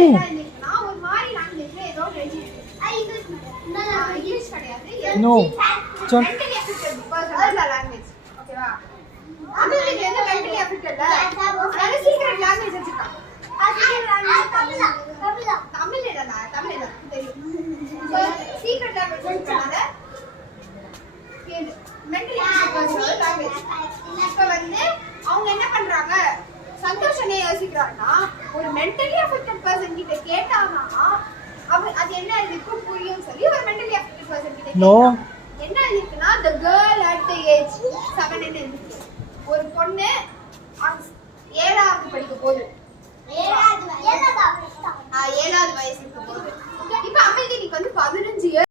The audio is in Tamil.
ஒரு மாதிரி லாங்குவேஜ்ல ஏதோ இங்கிலீஷ் கிடையாது. No mentally affected person language. ஓகேவா? அவங்களுக்கு வந்து மென்டலி அஃபெக்டட் அதனால சீக்ரெட் லாங்குவேஜ் வச்சிருக்காங்க. தமிழ் இல்ல தெரியும். சீக்ரெட் லாங்குவேஜ் வச்சிருக்காங்க. Mentally affected language. இப்ப வந்து அவங்க என்ன பண்றாங்க? சந்தோஷ் என்ன யோசிக்கிறாருன்னா, ஒரு மென்டலி அஃபெக்டட் பர்சன் கிட்ட கேட்டானா அது என்ன இருக்கும் புரியும் சொல்லி ஒரு மென்டலி அஃபெக்டட் பர்சன் கிட்ட கேட்டாங்க. என்ன இருக்குன்னா the girl at the age 7 ன்னு இருக்கு. ஒரு பொண்ணு 7வது படிக்க போகுது. 7வது வயசு இருக்கும் போது. இப்ப அம்மைக்கு இன்னைக்கு வந்து 15